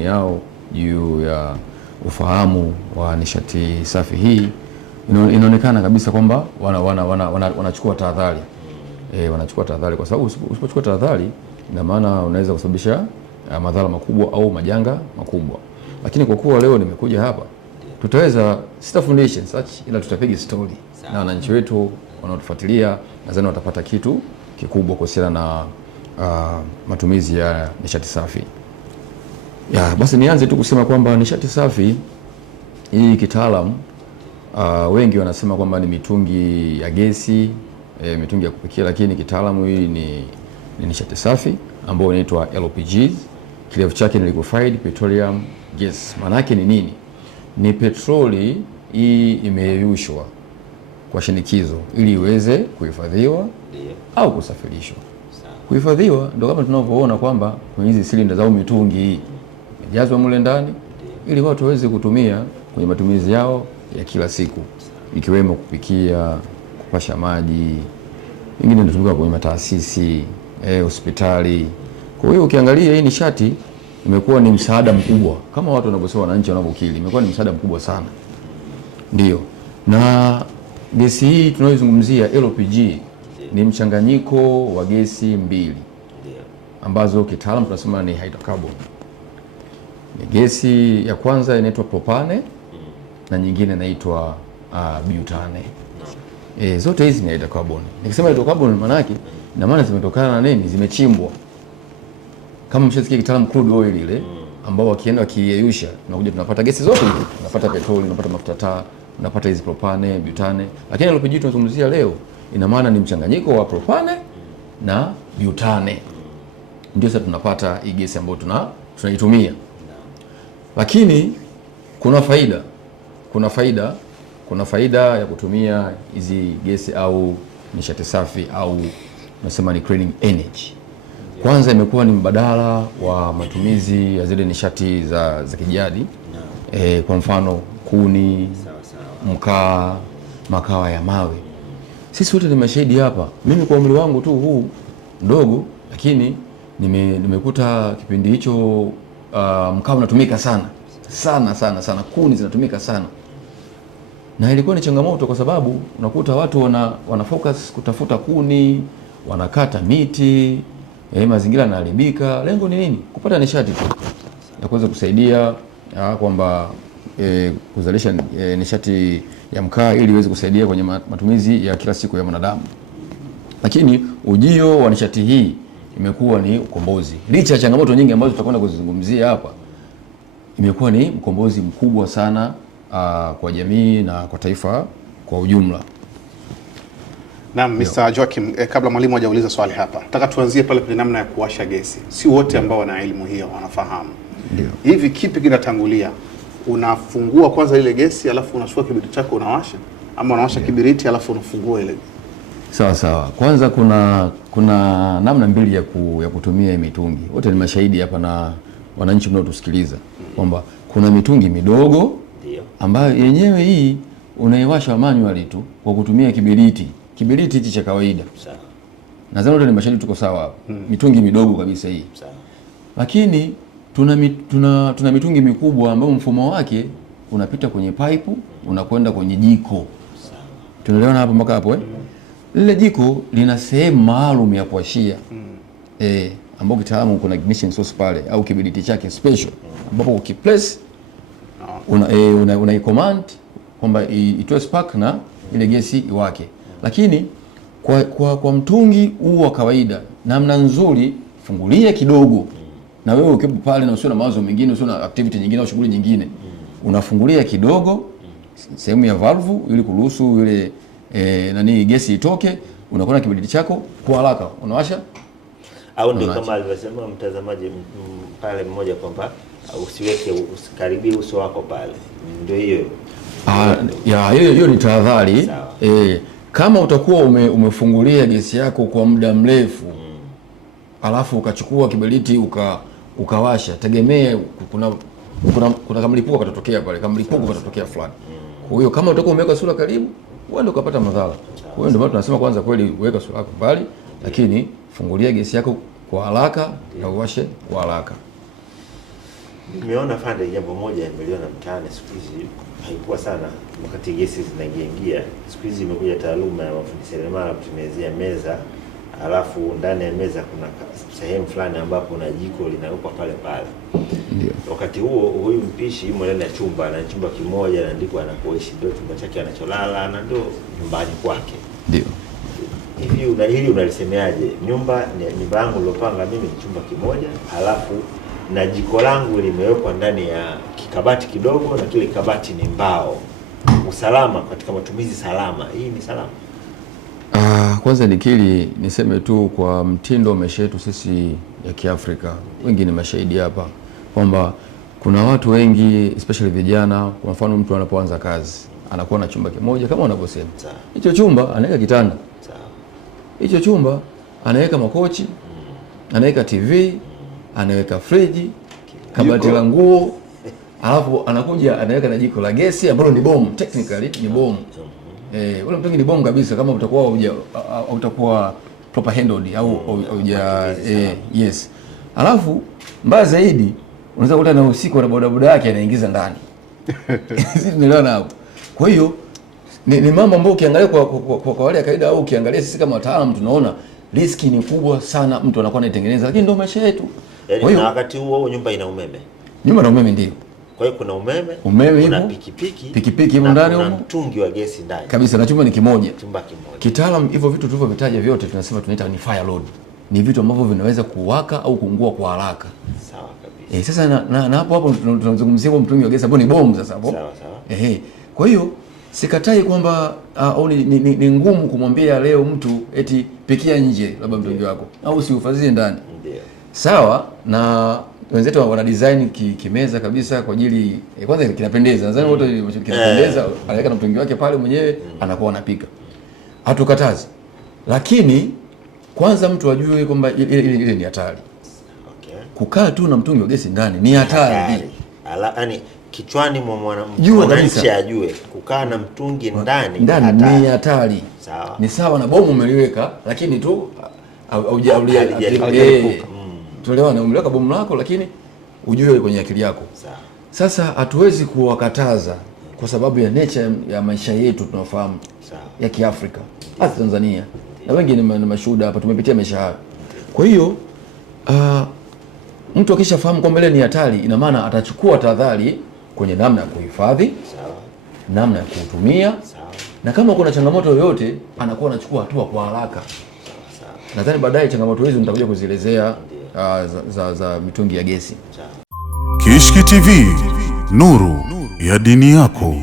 maoni yao juu ya ufahamu wa nishati safi hii, inaonekana kabisa kwamba wanachukua tahadhari. Wanachukua tahadhari kwa sababu usipochukua tahadhari ina maana unaweza kusababisha madhara makubwa au majanga makubwa. Lakini kwa kuwa leo nimekuja hapa, tutaweza sitafundisha such, ila tutapiga story na wananchi wetu wanaotufuatilia, nadhani watapata kitu kikubwa kuhusiana na matumizi ya nishati safi. Basi nianze tu kusema kwamba nishati safi hii kitaalamu, wengi wanasema kwamba ni mitungi ya gesi, mitungi ya kupikia, lakini kitaalamu hii ni nishati safi ambayo inaitwa LPG. Kirefu chake ni liquefied petroleum gas. Maana yake ni nini? Ni petroli hii imeyeyushwa kwa shinikizo ili iweze kuhifadhiwa au kusafirishwa. Kuhifadhiwa ndio kama tunavyoona kwamba kwenye hizi silinda za mitungi hii imejazwa mule ndani ili watu waweze kutumia kwenye matumizi yao ya kila siku, ikiwemo kupikia, kupasha maji, ingine inatumika kwenye mataasisi, hospitali. Kwa hiyo ukiangalia hii nishati imekuwa ni msaada mkubwa, kama watu wanavyosema, wananchi wanavyokili, imekuwa ni msaada mkubwa sana. Ndio. Na gesi hii tunayozungumzia LPG ni mchanganyiko wa gesi mbili ambazo kitaalamu tunasema ni hydrocarbon. Ni gesi ya kwanza inaitwa propane na nyingine inaitwa butane. Zote hizi ni hydrocarbon. Nikisema hydrocarbon maana yake ina maana zimetokana na nini? Zimechimbwa. Kama mshasikia kitaalamu crude oil ile ambao wakienda wakiyeyusha tunakuja tunapata gesi zote hizi. Tunapata petroli, tunapata mafuta taa, tunapata hizi propane, butane. Lakini LPG tunazungumzia leo ina maana ni mchanganyiko wa propane na butane. Ndio sasa tunapata hii gesi ambayo tunaitumia. Lakini kuna faida ya kutumia hizi gesi au nishati safi au nasema ni clean energy. Kwanza imekuwa ni mbadala wa matumizi ya zile nishati za kijadi. Kwa mfano kuni, mkaa, makaa ya mawe. Sisi wote ni mashahidi hapa. Mimi kwa umri wangu tu huu ndogo, lakini nimekuta kipindi hicho mkaa unatumika sana. Kuni zinatumika sana. Na ilikuwa ni changamoto kwa sababu unakuta watu wana focus kutafuta kuni, wanakata miti, mazingira yanaharibika. Lengo ni nini? Kupata nishati tu ya kuweza kusaidia kwamba kuzalisha nishati ya mkaa ili iweze kusaidia kwenye matumizi ya kila siku ya mwanadamu. Lakini ujio wa nishati hii imekuwa ni ukombozi. Licha ya changamoto nyingi ambazo tutakwenda kuzizungumzia hapa, imekuwa ni mkombozi mkubwa sana kwa jamii na kwa taifa kwa ujumla. Naam, Mr. Joachim, kabla mwalimu hajauliza swali hapa, nataka tuanzie pale kwenye namna ya kuwasha gesi. Si wote ambao wana elimu hiyo wanafahamu. Ndio. Hivi kipi kinatangulia? Unafungua kwanza ile gesi alafu unachukua kibiriti chako unawasha, ama unawasha kibiriti alafu unafungua ile? Sawa. Kwanza kuna namna mbili ya kutumia mitungi. Wote ni mashahidi hapa na wananchi mnaotusikiliza kwamba kuna mitungi midogo ambayo yenyewe hii unaiwasha manually tu kwa kutumia kibiriti hichi cha kawaida. Sawa. Nadhani wote ni mashahidi, tuko sawa hapo. Mitungi midogo kabisa hii. Sawa. Lakini tuna mitungi mikubwa ambayo mfumo wake unapita kwenye pipe unakwenda kwenye jiko. Sawa. Tunaelewana hapo mpaka hapo Lile jiko lina sehemu maalum ya kuwashia. Ambao kitaalamu kuna ignition source pale au kibiriti chake special ambapo ukiplace una command kwamba itoe spark na ile gesi iwake. Lakini kwa mtungi huu wa kawaida, namna nzuri, fungulia kidogo. Na wewe ukipo pale na usio na mawazo mengine, usio na activity nyingine au shughuli nyingine, unafungulia kidogo sehemu ya valve ili kuruhusu ile gesi itoke. Unakuwa na kibiriti chako kwa haraka unawasha. Au ndio kama alivyosema mtazamaji pale mmoja kwamba usikaribie uso wako pale. Ndio hiyo. Hiyo ni tahadhari. Kama utakuwa umefungulia gesi yako kwa muda mrefu, alafu ukachukua kibiriti ukawasha, tegemea kuna kamlipuko katatokea pale, kamlipuko katatokea fulani. Kwa hiyo kama utakuwa umeweka sura karibu, uende ukapata madhara. Kwa hiyo ndio maana tunasema kwanza kweli uweka sura yako mbali, lakini fungulia gesi yako kwa haraka na uwashe kwa haraka. Nimeona fanda jambo moja nimeliona mtaani siku hizi, haikuwa sana wakati gesi zinaingia. Siku hizi imekuja taaluma ya mafundi seremala kutengenezea meza, alafu ndani ya meza kuna sehemu fulani ambapo na jiko linawekwa pale pale. Ndio. Wakati huo huyu mpishi yumo ndani ya chumba, na chumba kimoja na ndiko anapoishi, ndio chumba chake anacholala na ndio nyumbani kwake. Ndio. Hili unalisemeaje? Nyumba yangu nilopanga mimi ni chumba kimoja, halafu na jiko langu limewekwa ndani ya kikabati kidogo, na kile kabati ni mbao. Usalama katika matumizi salama, hii ni salama? Kwanza niseme tu kwa mtindo maisha yetu sisi ya Kiafrika, wengi ni mashahidi hapa kwamba kuna watu wengi especially vijana, kwa mfano mtu anapoanza kazi anakuwa na chumba kimoja kama wanavyosema. Hicho chumba anaweka kitanda. Hicho chumba anaweka makochi, anaweka TV, anaweka friji, kabati la nguo, alafu anakuja anaweka na jiko la gesi ambalo ni bomu, technically ni bomu. Ule mtungi ni bomu kabisa kama utakuwa proper handled au yes. Alafu mbaya zaidi unaweza kukuta na usiku na bodaboda yake anaingiza ndani. Sisi tunaelewana hapo. Kwa hiyo ni mambo ambayo ukiangalia kwa wale ya kawaida au ukiangalia sisi kama wataalamu tunaona riski ni kubwa sana mtu anakuwa anaitengeneza, lakini ndio maisha yetu. Kwa hiyo na wakati huo nyumba ina umeme. Nyumba na umeme ndio. Kwa hiyo kuna umeme kuna pikipiki huko ndani, kuna mtungi wa gesi ndani. Kabisa, na chumba ni kimoja. Chumba kimoja. Kitaalamu hivyo vitu tulivyovitaja vyote tunasema tunaita ni fire load. Ni vitu ambavyo vinaweza kuwaka au kuungua kwa haraka. Sawa kabisa. Sasa na hapo tunazungumzia huo mtungi wa gesi ambao ni bomu sasa hapo. Sawa sawa. Kwa hiyo sikatai kwamba ni ngumu kumwambia leo mtu eti pikia nje labda mtungi wako au usihifadhie ndani. Ndio. Sawa, na wenzetu wana design kimeza kabisa kwa ajili kwanza kinapendeza. Nadhani wote kinapendeza, anaweka na mtungi wake pale mwenyewe anakuwa anapika. Hatukatazi. Lakini kwanza mtu ajue kwamba ile ni hatari. Okay. Kukaa tu na mtungi wa gesi ndani ni hatari. Yaani kichwani mwa mwananchi ajue kukaa na mtungi ndani ni hatari. Sawa. Ni sawa na bomu umeliweka lakini tu tuelewana, umeliweka bomu lako lakini ujue kwenye akili yako. Sawa. Sasa hatuwezi kuwakataza kwa sababu ya nature ya maisha yetu tunafahamu. Sawa. Ya Kiafrika, hasa Tanzania. Na wengi ni mashuhuda hapa, tumepitia maisha hayo. Kwa hiyo mtu akishafahamu kwamba ile ni hatari, ina maana atachukua tahadhari kwenye namna ya kuhifadhi, namna ya kutumia, na kama kuna changamoto yoyote anakuwa anachukua hatua kwa haraka. Nadhani baadaye changamoto hizo nitakuja kuzielezea za mitungi ya gesi. Kishki TV, nuru ya dini yako.